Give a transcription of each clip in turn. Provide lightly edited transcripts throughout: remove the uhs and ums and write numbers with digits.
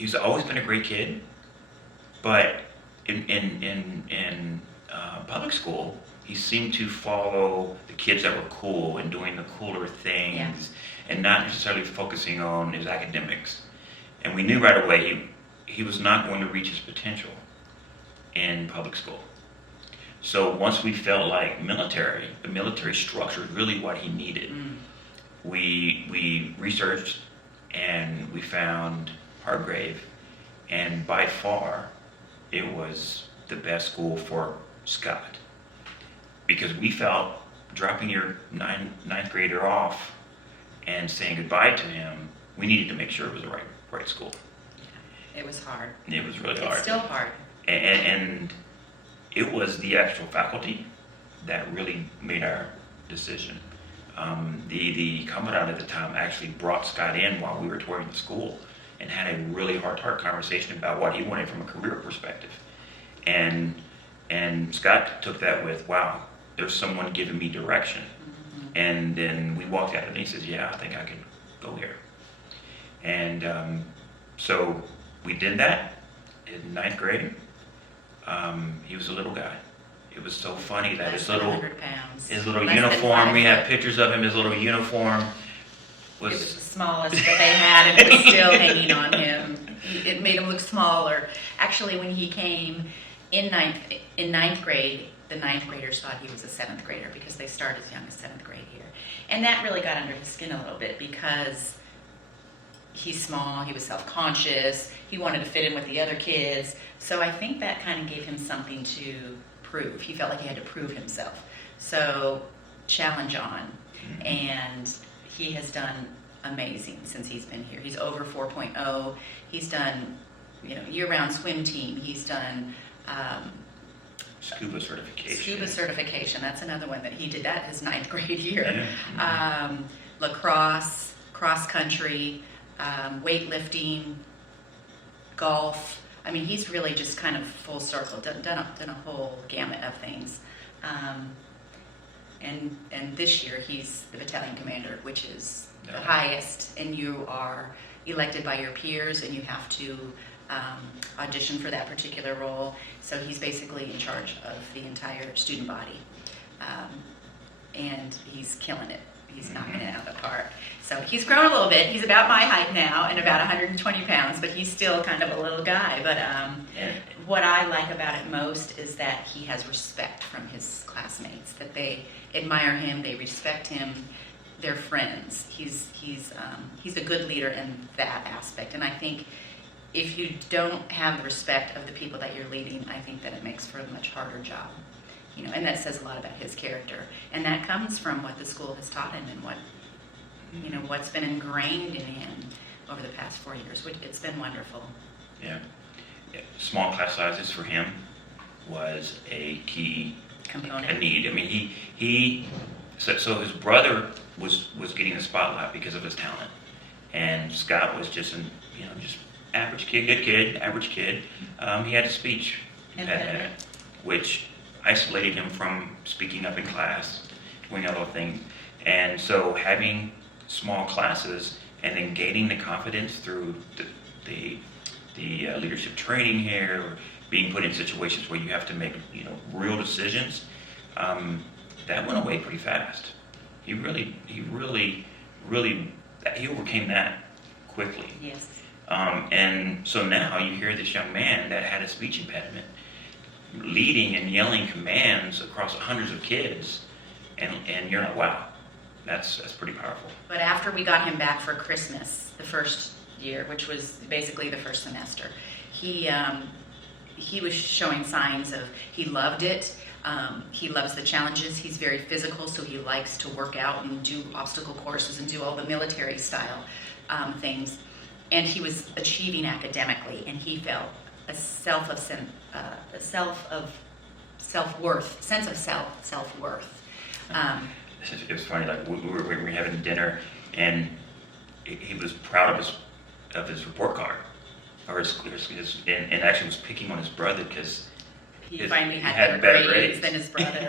he's always been a great kid, but in public school, he seemed to follow the kids that were cool and doing the cooler things, and not necessarily focusing on his academics. And we knew right away he was not going to reach his potential in public school. So once we felt like the military structure is really what he needed, we researched and we found Hargrave, and by far it was the best school for Scott, because we felt dropping your ninth grader off and saying goodbye to him, we needed to make sure it was the right school. It was hard. It was really hard. It's still hard. And it was the actual faculty that really made our decision. The commandant at the time actually brought Scott in while we were touring the school and had a really heart-to-heart conversation about what he wanted from a career perspective. And Scott took that with, wow, there's someone giving me direction. And then we walked out and he says, yeah, I think I can go here. And so we did that in ninth grade. He was a little guy. It was so funny that Less than 100 pounds. his little Less than uniform, 5 we have foot. pictures of him, his little uniform It was the smallest that they had, and it was still hanging on him. It made him look smaller. Actually, when he came in ninth grade, the ninth graders thought he was a seventh grader because they start as young as seventh grade here. And that really got under his skin a little bit because he's small, he was self-conscious, he wanted to fit in with the other kids. So I think that kind of gave him something to prove. He felt like he had to prove himself. So challenge on. And he has done amazing since he's been here. He's over 4.0. He's done, year-round swim team. He's done scuba certification. Scuba certification. That's another one that he did that his ninth grade year. Yeah. Lacrosse, cross country, weightlifting, golf. I mean, he's really just kind of full circle, done a whole gamut of things. And this year he's the battalion commander, which is the highest, and you are elected by your peers, and you have to audition for that particular role. So he's basically in charge of the entire student body, and he's killing it. He's knocking it out of the park. So he's grown a little bit. He's about my height now and about 120 pounds, but he's still kind of a little guy. But what I like about it most is that he has respect from his classmates, that they admire him, they respect him, they're friends. He's a good leader in that aspect. And I think if you don't have the respect of the people that you're leading, I think that it makes for a much harder job. And that says a lot about his character. And that comes from what the school has taught him and what's been ingrained in him over the past 4 years. It's been wonderful. Yeah. Small class sizes for him was a key Component. a need. I mean, so his brother was getting the spotlight because of his talent, and Scott was just just average kid, good kid, average kid. He had a speech impediment, which isolated him from speaking up in class, doing other things. And so having small classes and then gaining the confidence through the leadership training here, or being put in situations where you have to make real decisions, that went away pretty fast. He overcame that quickly. Yes. And so now you hear this young man that had a speech impediment leading and yelling commands across hundreds of kids, and you're like, wow, that's pretty powerful. But after we got him back for Christmas, the first year, which was basically the first semester, he was showing signs of, he loved it. He loves the challenges. He's very physical, so he likes to work out and do obstacle courses and do all the military style things. And he was achieving academically, and he felt a self-worth. It was funny. Like we were having dinner, and he was proud of his report card, or and actually was picking on his brother because he finally had better grades than his brother.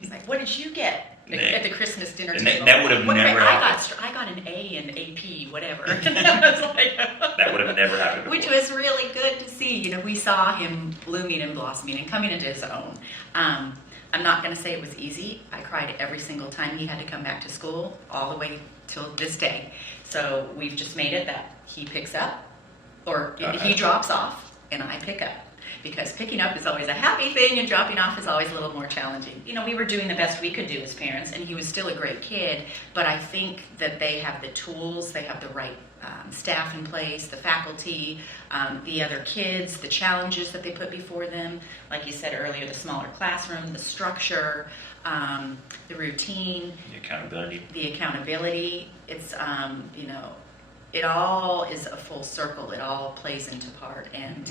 He's like, "What did you get?" at the Christmas dinner And table. that would have never happened. I got an A in AP, whatever. I was like, That would have never happened which before. was really good to see. You know, we saw him blooming and blossoming and coming into his own. I'm not going to say it was easy. I cried every single time he had to come back to school, all the way till this day. So we've just made it that he picks up, or he drops off, and I pick up. Because picking up is always a happy thing, and dropping off is always a little more challenging. You know, we were doing the best we could do as parents, and he was still a great kid, but I think that they have the tools, they have the right staff in place, the faculty, the other kids, the challenges that they put before them. Like you said earlier, the smaller classroom, the structure, the routine. The accountability. It's, you know, it all is a full circle. It all plays into part. And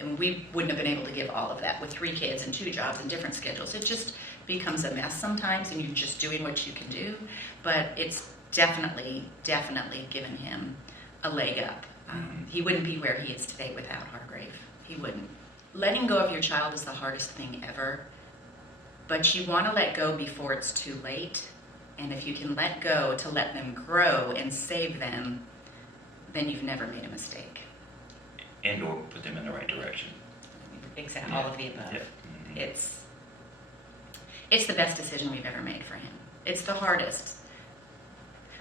and we wouldn't have been able to give all of that with 3 kids and 2 jobs and different schedules. It just becomes a mess sometimes, and you're just doing what you can do. But it's definitely given him a leg up. He wouldn't be where he is today without Hargrave. He wouldn't. Letting go of your child is the hardest thing ever. But you want to let go before it's too late. And if you can let go to let them grow and save them, then you've never made a mistake. And or put them in the right direction. Exactly, all of the above. Yeah. It's the best decision we've ever made for him. It's the hardest,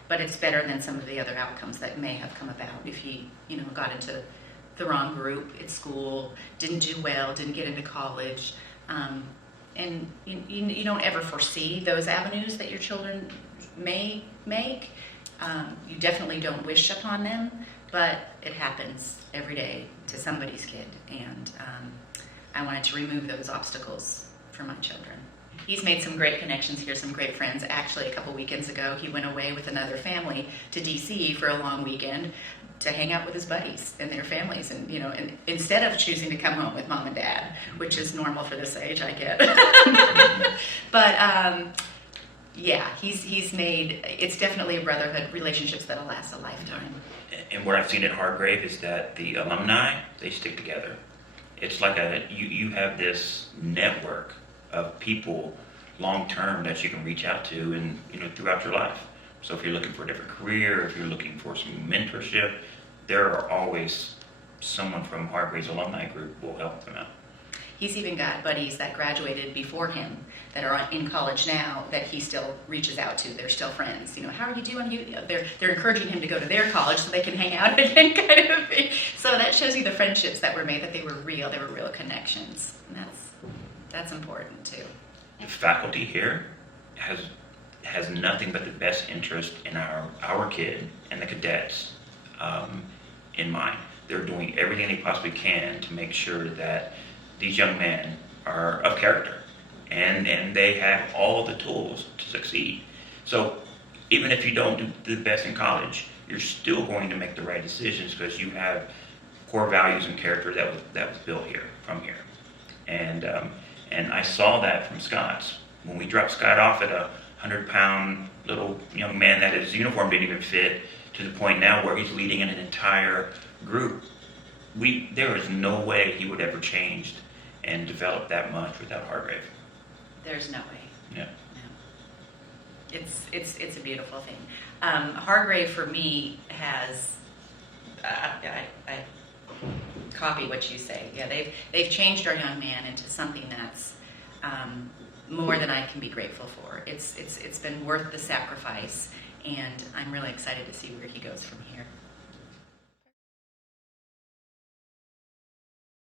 but it's better than some of the other outcomes that may have come about if he, you know, got into the wrong group at school, didn't do well, didn't get into college. And you don't ever foresee those avenues that your children may make. You definitely don't wish upon them, but it happens every day to somebody's kid. And I wanted to remove those obstacles for my children. He's made some great connections here, some great friends. Actually, a couple weekends ago, he went away with another family to D.C. for a long weekend to hang out with his buddies and their families, and you know, and instead of choosing to come home with mom and dad, which is normal for this age, I get. But yeah, he's made. It's definitely a brotherhood, relationships that'll last a lifetime. And what I've seen at Hargrave is that the alumni, they stick together. It's like you have this network of people long term that you can reach out to, and you know, throughout your life. So if you're looking for a different career, if you're looking for some mentorship, there are always someone from Hargrave's alumni group will help them out. He's even got buddies that graduated before him that are in college now that he still reaches out to. They're still friends. You know, how are you doing? They're encouraging him to go to their college so they can hang out again, kind of thing. So that shows you the friendships that were made, that they were real. They were real connections. And that's important too. The faculty here has nothing but the best interest in our kid and the cadets in mind. They're doing everything they possibly can to make sure that these young men are of character, and they have all the tools to succeed. So even if you don't do the best in college, you're still going to make the right decisions because you have core values and character that was built here, from here. And I saw that from Scott's. When we dropped Scott off at a 100-pound little young man that his uniform didn't even fit, to the point now where he's leading an entire group. There is no way he would ever changed and develop that much without Hargrave. There's no way. Yeah. No. It's a beautiful thing. Hargrave for me has, I copy what you say. Yeah, they've changed our young man into something that's more than I can be grateful for. It's been worth the sacrifice, and I'm really excited to see where he goes from here.